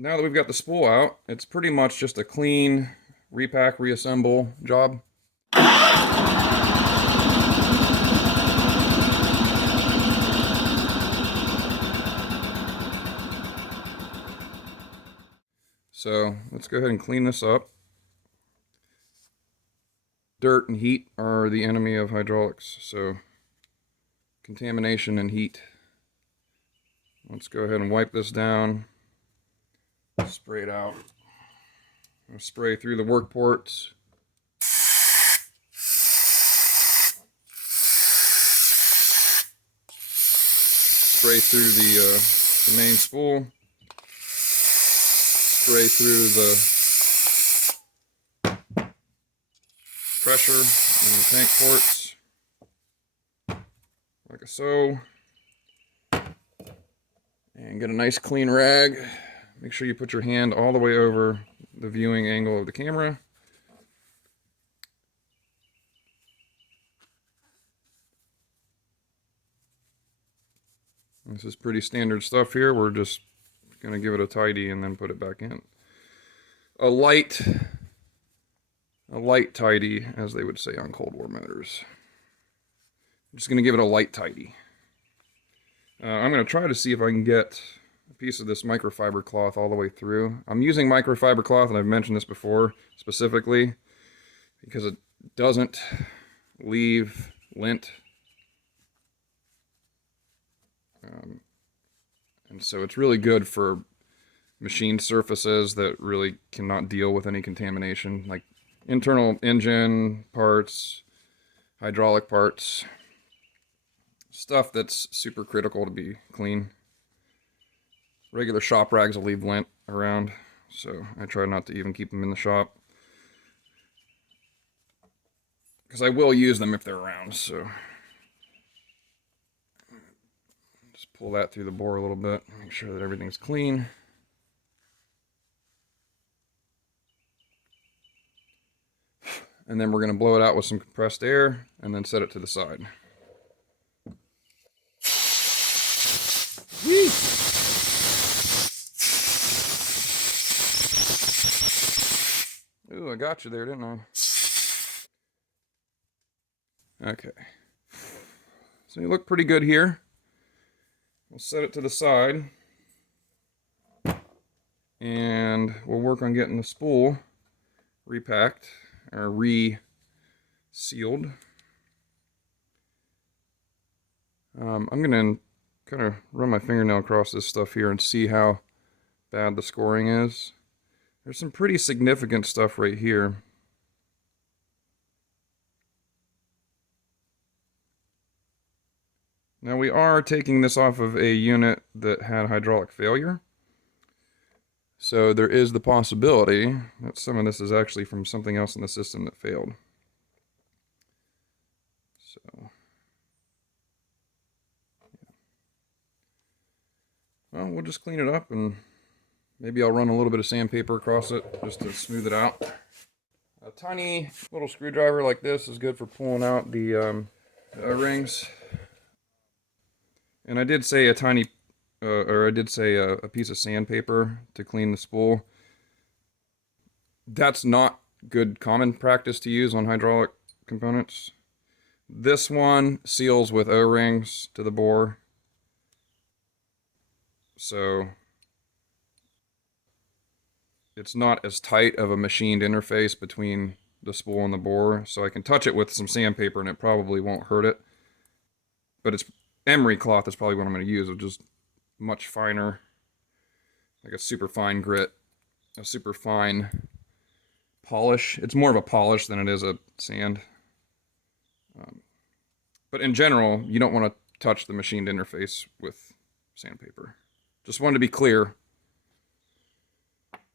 now that we've got the spool out, it's pretty much just a clean repack, reassemble job. So let's go ahead and clean this up. Dirt and heat are the enemy of hydraulics, so contamination and heat. Let's go ahead and wipe this down. Spray it out. Spray through the work ports. Spray through the main spool. Spray through the pressure in the tank ports, like so. And get a nice clean rag. Make sure you put your hand all the way over the viewing angle of the camera. This is pretty standard stuff here. We're just going to give it a tidy and then put it back in. A light tidy, as they would say on Cold War motors. I'm just going to give it a light tidy. I'm going to try to see if I can get a piece of this microfiber cloth all the way through. I'm using microfiber cloth, and I've mentioned this before specifically, because it doesn't leave lint. And so it's really good for machined surfaces that really cannot deal with any contamination, like internal engine parts, hydraulic parts, stuff that's super critical to be clean. Regular shop rags will leave lint around, so I try not to even keep them in the shop, because I will use them if they're around. So just pull that through the bore a little bit, make sure that everything's clean. And then we're going to blow it out with some compressed air and then set it to the side. Whee! Ooh, I got you there, didn't I? Okay. So you look pretty good here. We'll set it to the side. And we'll work on getting the spool repacked, or re-sealed. I'm going to kind of run my fingernail across this stuff here and see how bad the scoring is. There's some pretty significant stuff right here. Now we are taking this off of a unit that had hydraulic failure. So there is the possibility that some of this is actually from something else in the system that failed. So, yeah. Well, we'll just clean it up, and maybe I'll run a little bit of sandpaper across it just to smooth it out. A tiny little screwdriver like this is good for pulling out the O-rings. And I did say a tiny a piece of sandpaper to clean the spool. That's not good common practice to use on hydraulic components. This one seals with O-rings to the bore. So it's not as tight of a machined interface between the spool and the bore. So I can touch it with some sandpaper and it probably won't hurt it. But it's emery cloth is probably what I'm going to use, which is much finer, like a super fine grit, a super fine polish. It's more of a polish than it is a sand. But in general, you don't want to touch the machined interface with sandpaper. Just wanted to be clear.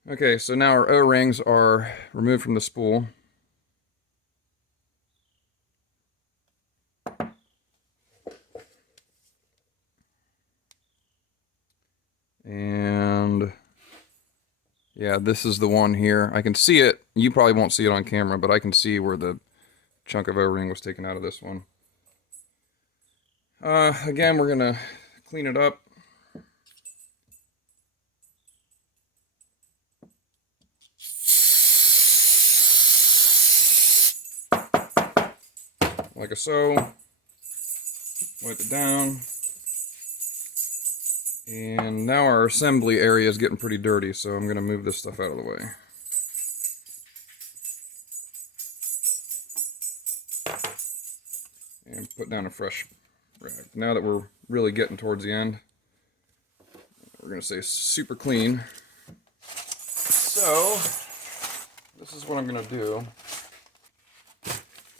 Okay, so now our O-rings are removed from the spool. And yeah, this is the one here. I can see it. You probably won't see it on camera, but I can see where the chunk of O-ring was taken out of this one. Again, we're gonna clean it up. like so. Wipe it down. And now our assembly area is getting pretty dirty, so I'm going to move this stuff out of the way. And put down a fresh rag. Now that we're really getting towards the end, we're going to say super clean. So, this is what I'm going to do.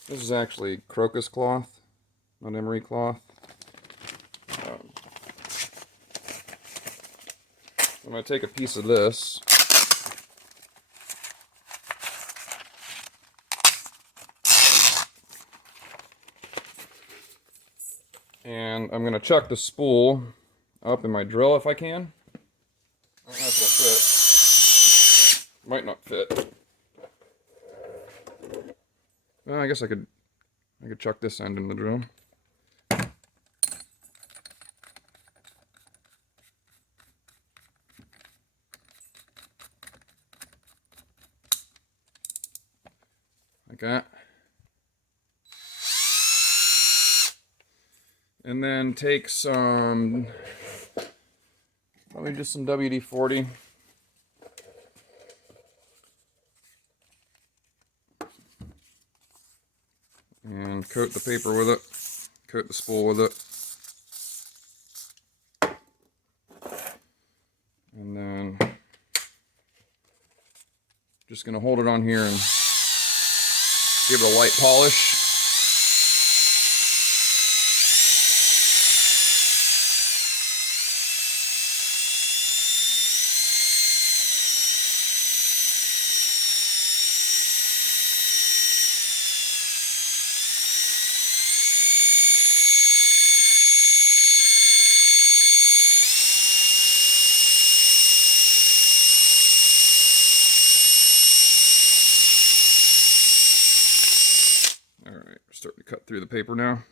This is actually Crocus Cloth, not emery cloth. I'm going to take a piece of this. And I'm going to chuck the spool up in my drill if I can. I don't know if it'll fit. Might not fit. Well, I guess I could chuck this end in the drill. Like that. And then take some, probably just some WD-40. And coat the paper with it, coat the spool with it. And then just gonna hold it on here and give it a light polish. Alright, starting to cut through the paper now.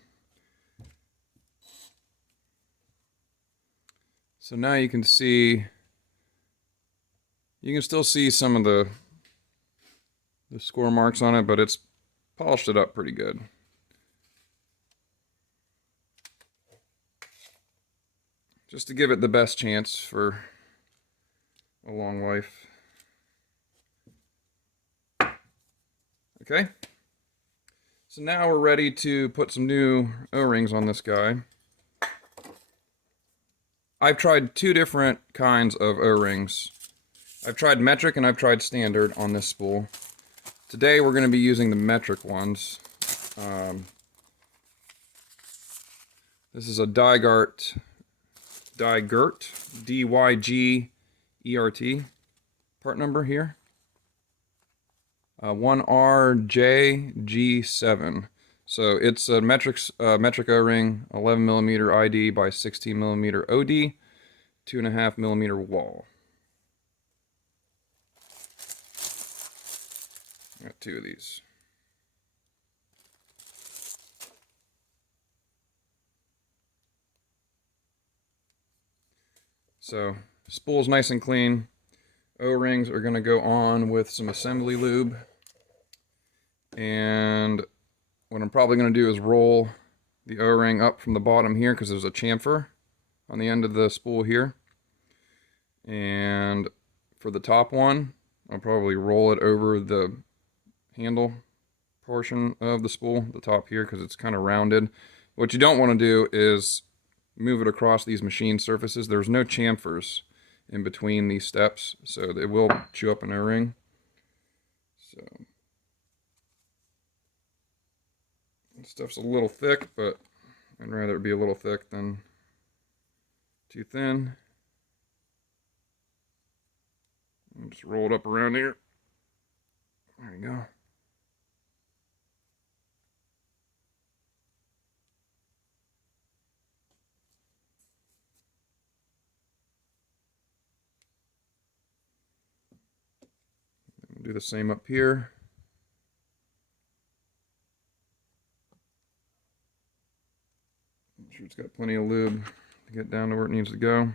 So now you can see, you can still see some of the score marks on it, but it's polished it up pretty good. Just to give it the best chance for a long life. Okay. So now we're ready to put some new O-rings on this guy. I've tried two different kinds of O-rings. I've tried metric and I've tried standard on this spool. Today we're going to be using the metric ones. This is a Dygert, D-Y-G-E-R-T, part number here. 1RJG7. So it's a metric O-ring, 11mm ID by 16mm OD, 2.5mm wall. Got two of these. So spool's nice and clean. O-rings are going to go on with some assembly lube. And what I'm probably going to do is roll the O-ring up from the bottom here because there's a chamfer on the end of the spool here. And for the top one, I'll probably roll it over the handle portion of the spool, the top here, because it's kind of rounded. What you don't want to do is move it across these machine surfaces. There's no chamfers in between these steps, so it will chew up an O-ring. So this stuff's a little thick, but I'd rather it be a little thick than too thin. I'll just roll it up around here. There you go. Do the same up here. Make sure it's got plenty of lube to get down to where it needs to go.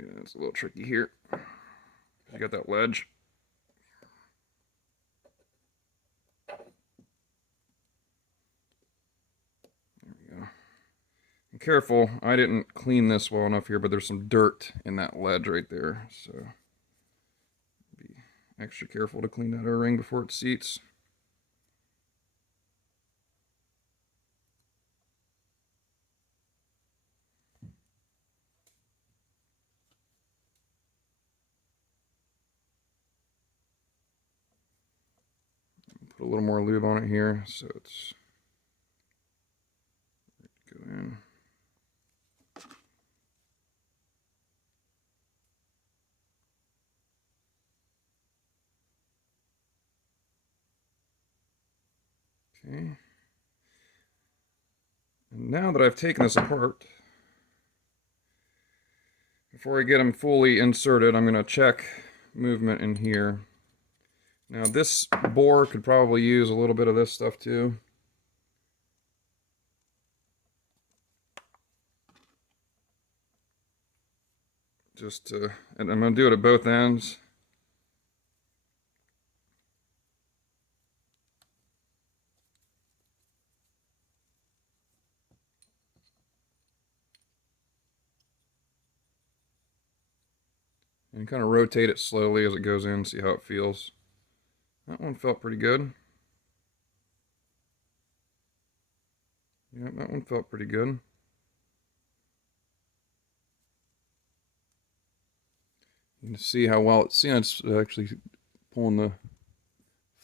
Yeah, it's a little tricky here. I got that ledge. There we go. And careful, I didn't clean this well enough here, but there's some dirt in that ledge right there, so be extra careful to clean that O-ring before it seats. Put a little more lube on it here so it's ready to go in. Okay. And now that I've taken this apart, before I get them fully inserted, I'm going to check movement in here. Now this bore could probably use a little bit of this stuff too. And I'm going to do it at both ends. And kind of rotate it slowly as it goes in, see how it feels. That one felt pretty good. Yeah, that one felt pretty good. You can see how well it's actually pulling the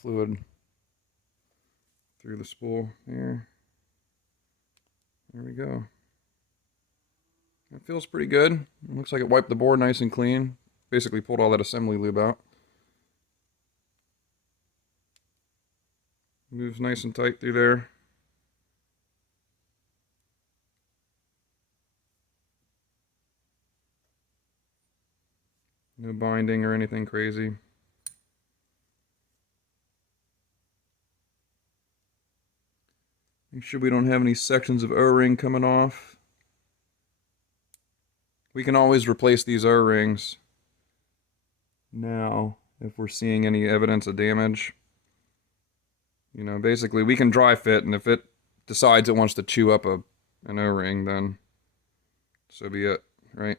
fluid through the spool here. There we go. It feels pretty good. It looks like it wiped the board nice and clean. Basically pulled all that assembly lube out. Moves nice and tight through there. No binding or anything crazy. Make sure we don't have any sections of O-ring coming off. We can always replace these O-rings now if we're seeing any evidence of damage. You know, basically we can dry fit, and if it decides it wants to chew up an O-ring, then so be it, right?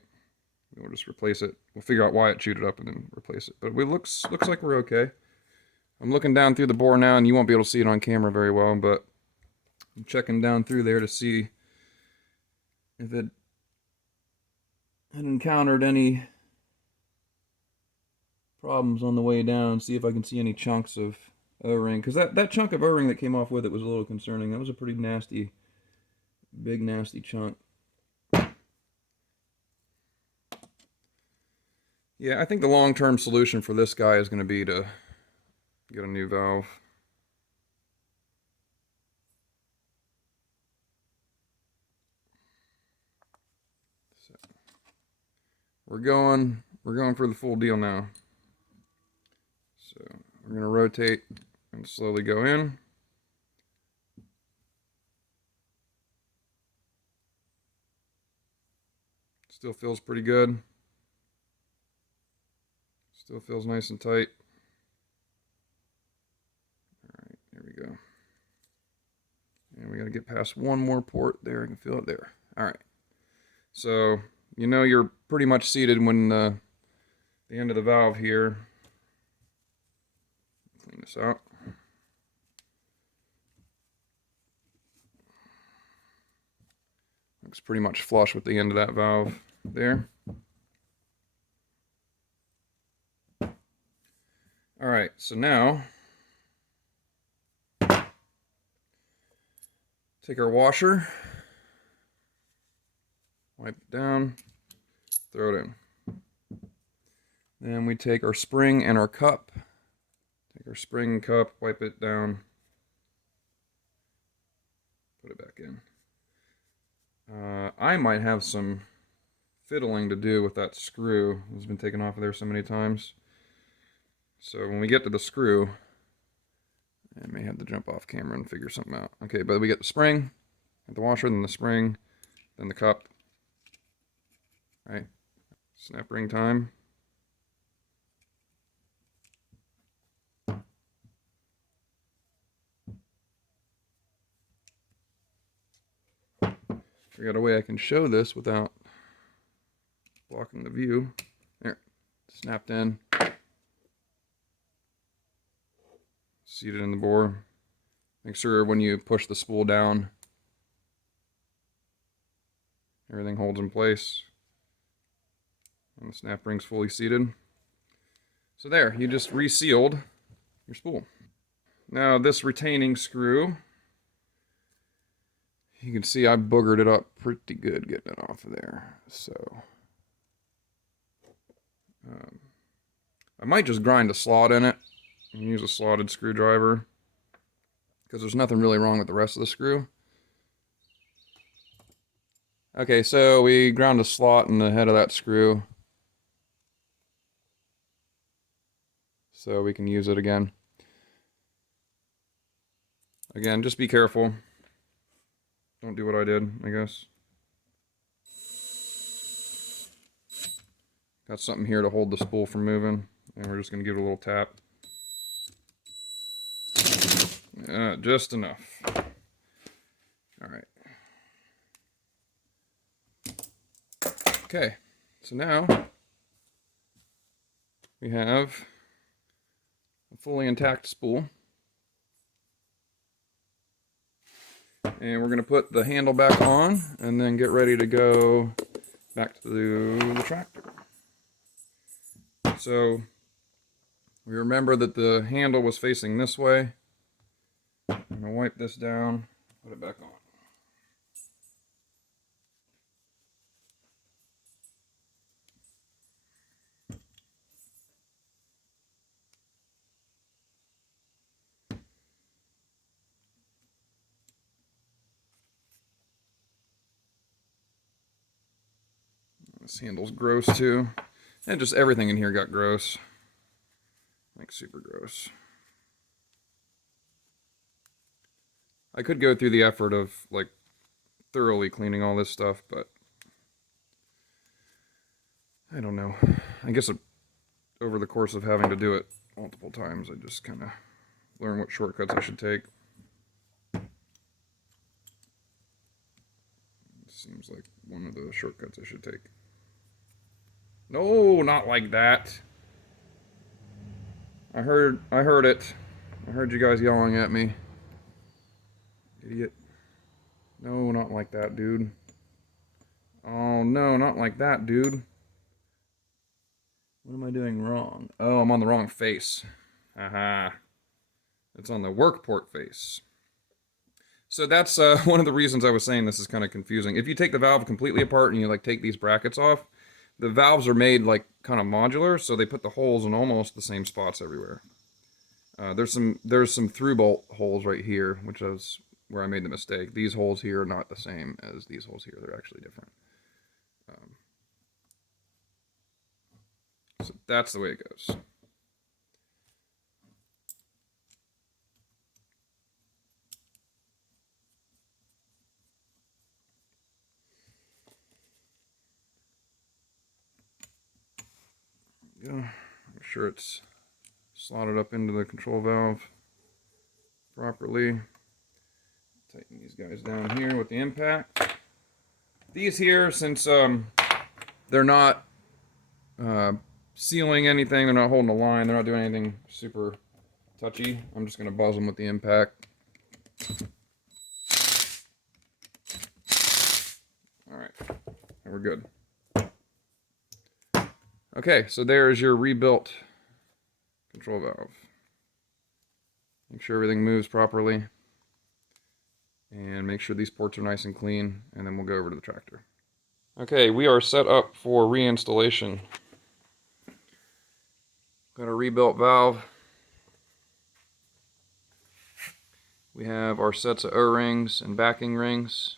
We'll just replace it. We'll figure out why it chewed it up and then replace it. But it looks like we're okay. I'm looking down through the bore now, and you won't be able to see it on camera very well, but I'm checking down through there to see if it had encountered any problems on the way down. See if I can see any chunks of O-ring, because that chunk of O-ring that came off with it was a little concerning. That was a pretty nasty, big nasty chunk. Yeah, I think the long-term solution for this guy is going to be to get a new valve. So we're going for the full deal now. So we're going to rotate and slowly go in. Still feels pretty good. Still feels nice and tight. Alright, here we go. And we got to get past one more port there. I can feel it there. Alright. So, you know you're pretty much seated when the end of the valve here. Clean this out. Looks pretty much flush with the end of that valve there. All right, so now take our washer, wipe it down, throw it in. Then we take our spring and our cup. Take our spring and cup, wipe it down, put it back in. I might have some fiddling to do with that screw. It's been taken off of there so many times. So when we get to the screw, I may have to jump off camera and figure something out. Okay, but we get the spring, the washer, then the spring, then the cup. Right? Snap ring time. Figured out a way I can show this without blocking the view. There, snapped in. Seated in the bore. Make sure when you push the spool down, everything holds in place. And the snap ring's fully seated. So there, you just resealed your spool. Now this retaining screw, you can see I boogered it up pretty good getting it off of there. So I might just grind a slot in it and use a slotted screwdriver, because there's nothing really wrong with the rest of the screw. Okay, so we ground a slot in the head of that screw so we can use it again. Again, just be careful. Don't do what I did, I guess. Got something here to hold the spool from moving, and we're just going to give it a little tap. Just enough. Alright. Okay, so now we have a fully intact spool. And we're going to put the handle back on and then get ready to go back to the tractor. So we remember that the handle was facing this way. I'm going to wipe this down, put it back on. This handle's gross too. And just everything in here got gross. Like super gross. I could go through the effort of like thoroughly cleaning all this stuff, but I don't know. I guess over the course of having to do it multiple times, I just kind of learn what shortcuts I should take. Seems like one of the shortcuts I should take. No, not like that. I heard it. I heard you guys yelling at me. Idiot. No, not like that, dude. Oh, no, not like that, dude. What am I doing wrong? Oh, I'm on the wrong face. Aha. It's on the work port face. So that's one of the reasons I was saying this is kind of confusing. If you take the valve completely apart and you like take these brackets off, the valves are made like kind of modular, so they put the holes in almost the same spots everywhere. There's some through bolt holes right here, which is where I made the mistake. These holes here are not the same as these holes here. They're actually different. So that's the way it goes. Yeah, make sure it's slotted up into the control valve properly. Tighten these guys down here with the impact. These here, since they're not sealing anything, they're not holding a line, they're not doing anything super touchy, I'm just going to buzz them with the impact. Alright, and we're good. Okay, so there's your rebuilt control valve. Make sure everything moves properly. And make sure these ports are nice and clean, and then we'll go over to the tractor. Okay, we are set up for reinstallation. Got a rebuilt valve. We have our sets of O-rings and backing rings.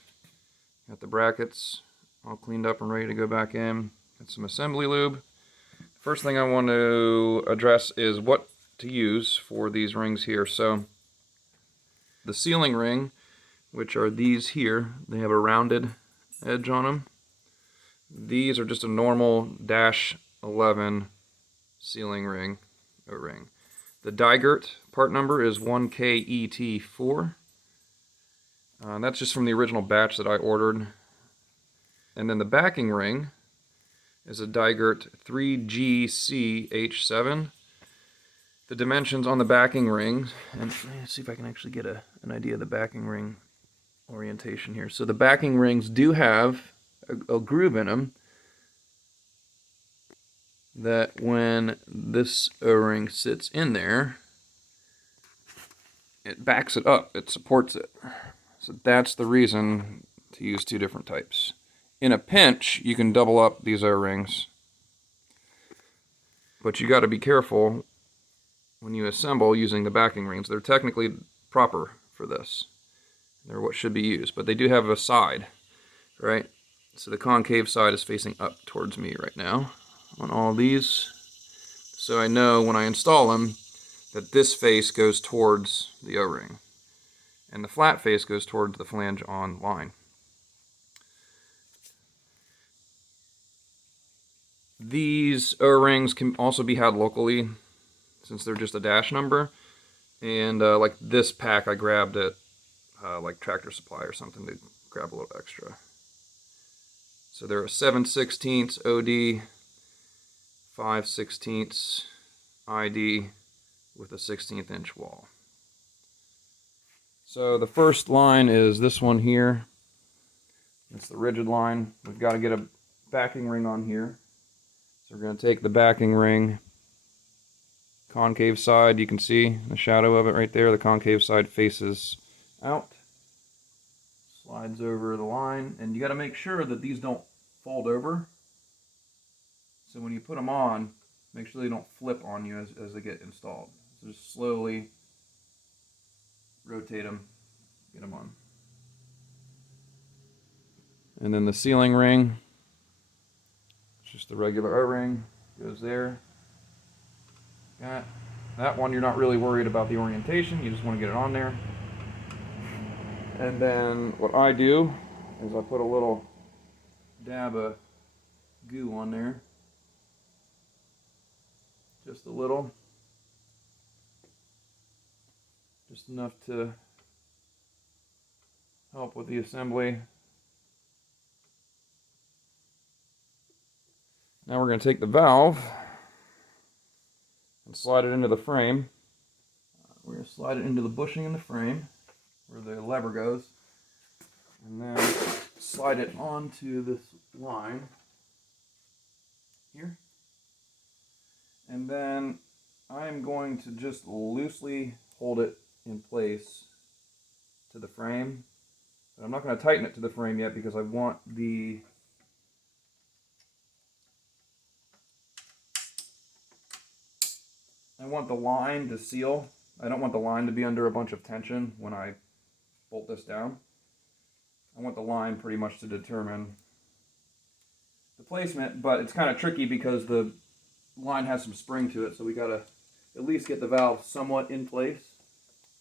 Got the brackets all cleaned up and ready to go back in. Got some assembly lube. First thing I want to address is what to use for these rings here. So the sealing ring, which are these here, they have a rounded edge on them. These are just a normal -11 sealing ring, O-ring. The Digert part number is 1KET4. That's just from the original batch that I ordered. And then the backing ring is a Digert 3GCH7. The dimensions on the backing ring, and let's see if I can actually get an idea of the backing ring orientation here. So the backing rings do have a groove in them that when this O-ring sits in there, it backs it up, it supports it. So that's the reason to use two different types. In a pinch, you can double up these O-rings, but you got to be careful when you assemble using the backing rings. They're technically proper for this. They're what should be used, but they do have a side, right? So the concave side is facing up towards me right now on all these. So I know when I install them that this face goes towards the O-ring and the flat face goes towards the flange on line. These O-rings can also be had locally since they're just a dash number. And like this pack I grabbed at like Tractor Supply or something to grab a little extra. So they're a 7/16 OD, 5/16 ID with a 1/16 inch wall. So the first line is this one here. It's the rigid line. We've got to get a backing ring on here. So we're going to take the backing ring, concave side, you can see the shadow of it right there. The concave side faces out, slides over the line, and you got to make sure that these don't fold over. So when you put them on, make sure they don't flip on you as they get installed. So just slowly rotate them, get them on. And then the sealing ring, it's just the regular O-ring, goes there. Got that one, you're not really worried about the orientation, you just want to get it on there. And then what I do is I put a little dab of goo on there. Just a little. Just enough to help with the assembly. Now we're going to take the valve and slide it into the frame. We're going to slide it into the bushing in the frame where the lever goes, and then slide it onto this line here. And then I'm going to just loosely hold it in place to the frame. But I'm not going to tighten it to the frame yet because I want the line to seal. I don't want the line to be under a bunch of tension when I bolt this down. I want the line pretty much to determine the placement, but it's kind of tricky because the line has some spring to it, so we got to at least get the valve somewhat in place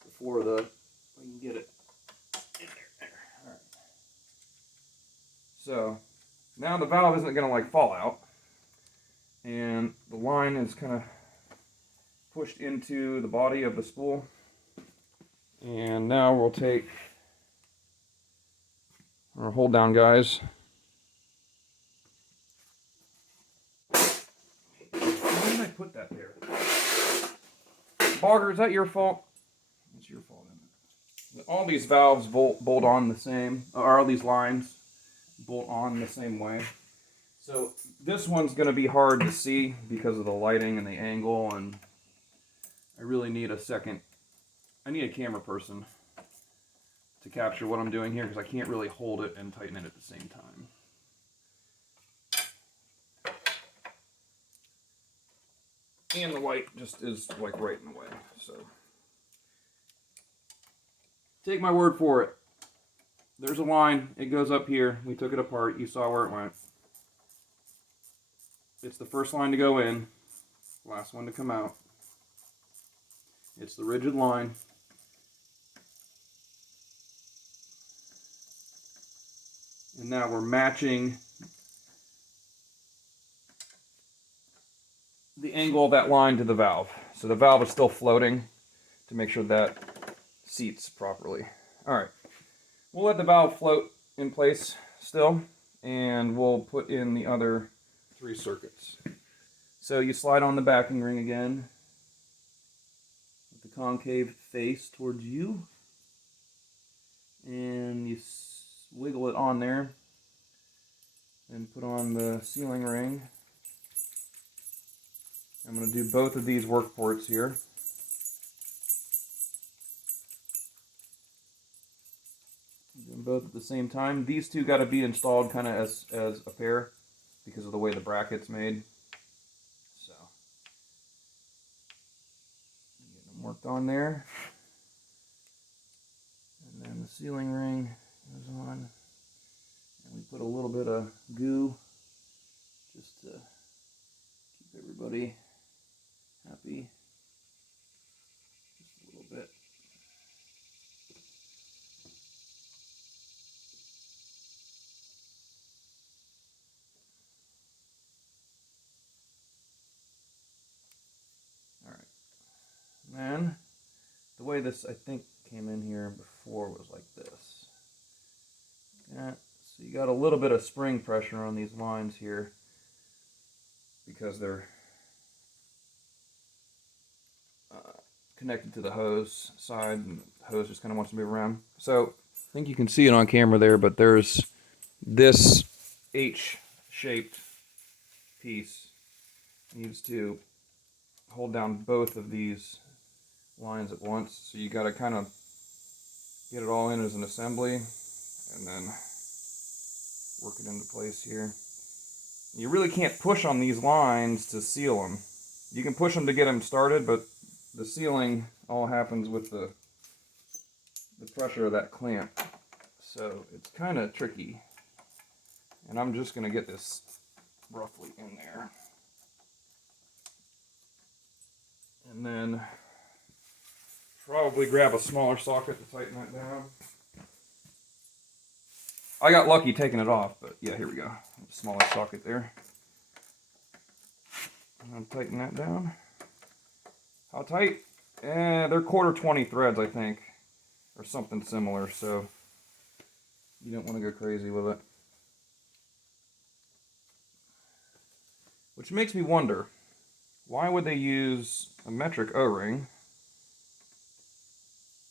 before we can get it in there. All right. So now the valve isn't going to like fall out, and the line is kind of pushed into the body of the spool. And now we'll take our hold down guys. Why did I put that there? Bogger, is that your fault? It's your fault, isn't it? All these valves bolt on the same, or all these lines bolt on the same way. So this one's going to be hard to see because of the lighting and the angle, and I really need I need a camera person to capture what I'm doing here because I can't really hold it and tighten it at the same time. And the light just is like right in the way, so take my word for it. There's a line, it goes up here, we took it apart, you saw where it went. It's the first line to go in, last one to come out. It's the rigid line. And now we're matching the angle of that line to the valve. So the valve is still floating to make sure that seats properly. All right, we'll let the valve float in place still, and we'll put in the other 3 circuits. So you slide on the backing ring again, with the concave face towards you, and you wiggle it on there, and put on the sealing ring. I'm going to do both of these work ports here. Do them both at the same time. These two got to be installed kind of as a pair because of the way the bracket's made. So, get them worked on there. And then the sealing ring goes on. And we put a little bit of goo just to keep everybody happy. Just a little bit. Alright. Then, the way this, I think, came in here before was like this. Yeah, so you got a little bit of spring pressure on these lines here because they're connected to the hose side, and the hose just kind of wants to move around. So I think you can see it on camera there, but there's this H-shaped piece needs to hold down both of these lines at once. So you got to kind of get it all in as an assembly and then work it into place here. You really can't push on these lines to seal them. You can push them to get them started, but the sealing all happens with the pressure of that clamp. So it's kind of tricky. And I'm just going to get this roughly in there. And then probably grab a smaller socket to tighten that down. I got lucky taking it off, but yeah, here we go. Smaller socket there. And I'll tighten that down. How tight? They're 1/4-20 threads, I think, or something similar, so you don't want to go crazy with it. Which makes me wonder, why would they use a metric O-ring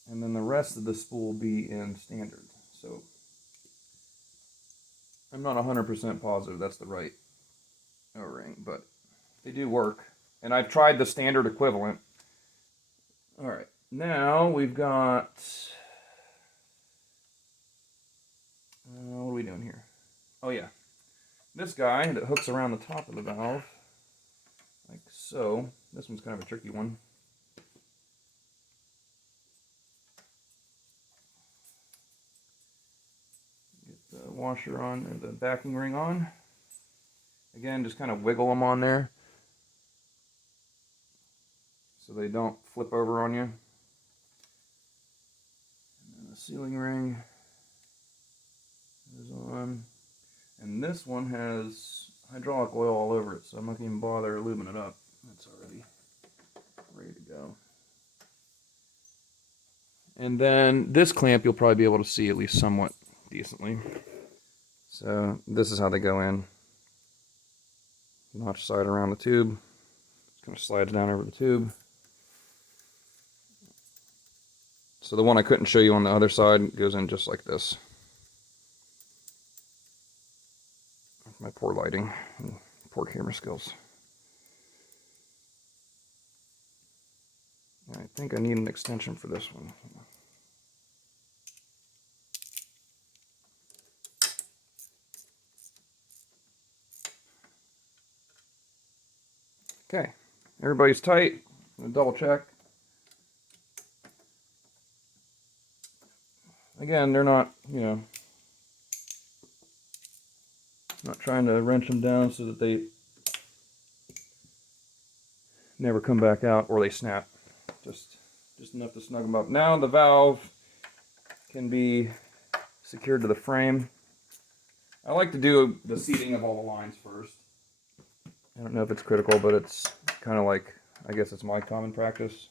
and then the rest of the spool be in standard? So I'm not 100% positive that's the right O-ring, but they do work. And I've tried the standard equivalent. Alright, now we've got, what are we doing here? Oh yeah, this guy that hooks around the top of the valve, like so. This one's kind of a tricky one. Get the washer on, or the backing ring on. Again, just kind of wiggle them on there so they don't flip over on you. And then the sealing ring is on. And this one has hydraulic oil all over it, so I'm not going to even bother lubing it up. It's already ready to go. And then this clamp you'll probably be able to see at least somewhat decently. So this is how they go in. Notch side around the tube. Just kind of slides down over the tube. So the one I couldn't show you on the other side goes in just like this. My poor lighting and poor camera skills. I think I need an extension for this one. Okay, everybody's tight. I'm gonna double check. Again, they're not, you know, not trying to wrench them down so that they never come back out or they snap. Just enough to snug them up. Now the valve can be secured to the frame. I like to do the seating of all the lines first. I don't know if it's critical, but it's kind of like, I guess it's my common practice.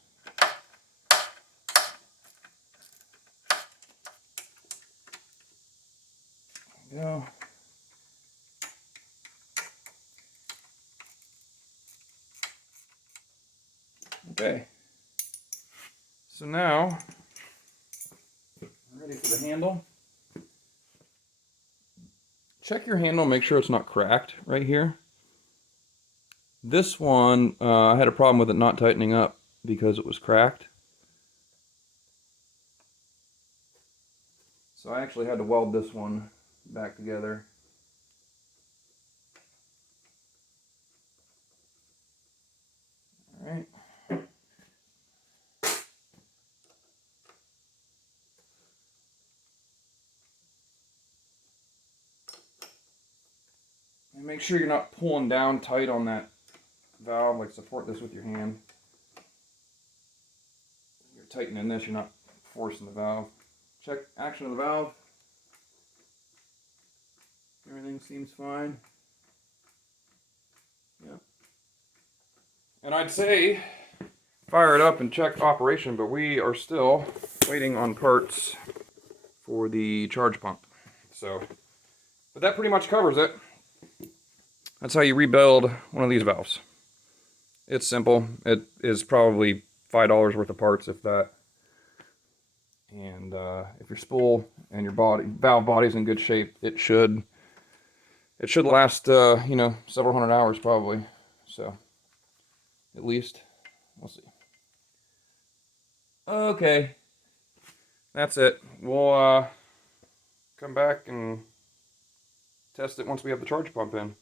There we go. Okay. So now, I'm ready for the handle. Check your handle, make sure it's not cracked right here. This one, I had a problem with it not tightening up because it was cracked. So I actually had to weld this one back together. All right. And make sure you're not pulling down tight on that valve, like support this with your hand. You're tightening this, you're not forcing the valve. Check action of the valve. Everything seems fine. Yep. And I'd say fire it up and check operation, but we are still waiting on parts for the charge pump. So, but that pretty much covers it. That's how you rebuild one of these valves. It's simple. It is probably $5 worth of parts, if that. And if your spool and your valve body's in good shape, it should last you know, several hundred hours probably. So at least we'll see. Okay, that's it. We'll come back and test it once we have the charge pump in.